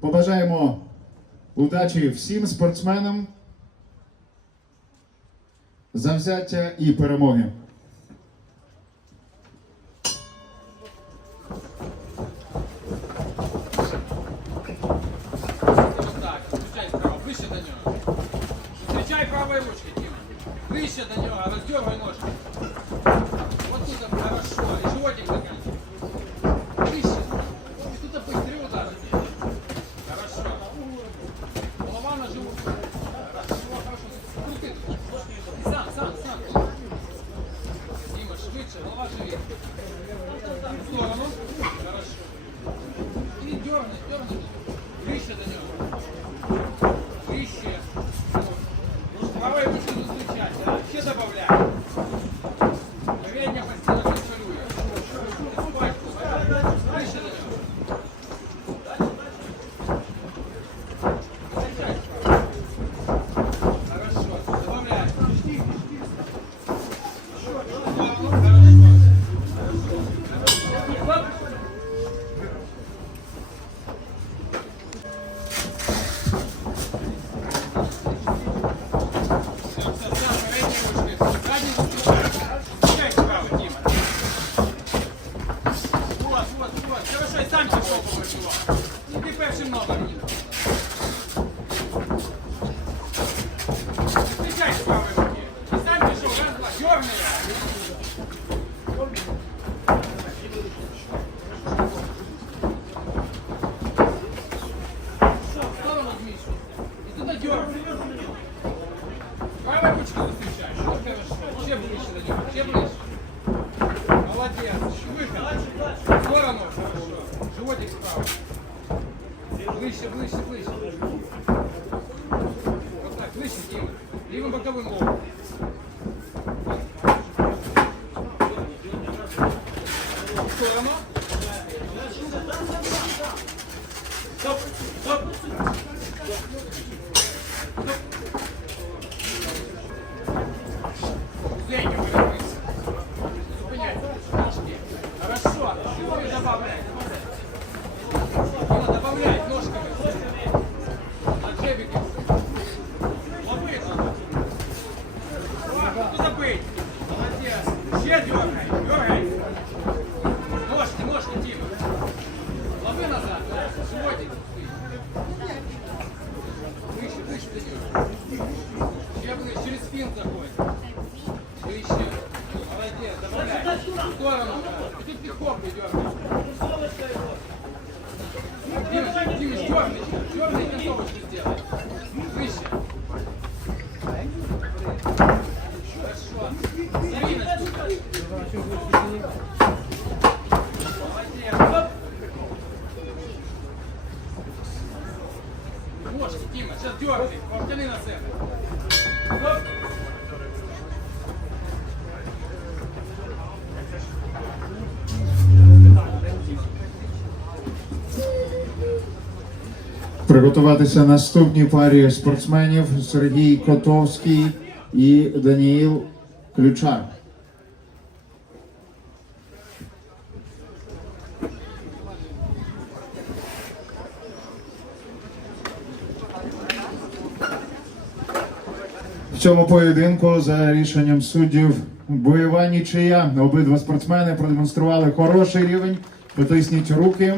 Побажаємо удачі всім спортсменам, завзяття і перемоги. Выше до до него, раздергай ножки. Вот тут хорошо, В сторону. Хорошо. И дерни, дерни. Выше до него. Правой ручкой зустрічай. От хорошо. Ще ближче до нього. Ще ближче. Молодец. Выход. В сторону. Хорошо. Животик справа. Выше, выше, выше. Вот так, выше, Дима. Левым боковым лобом. В сторону. Можете, можете, Тіма. Лови назад. Сьогодні. Вище, вище до нього. Ще ближче, через спин заходь. Вище. Молодець, добавляй. В сторону. Ти підхоплюй, дьорнеш. Димыч, Димыч, дернись, дернись, кроссовочку сделай. Приготуватися наступній парі спортсменів Сергій Котовський і Даніїл Ключар. Цьому поєдинку за рішенням суддів бойова нічия. Обидва спортсмени продемонстрували хороший рівень. Потисніть руки.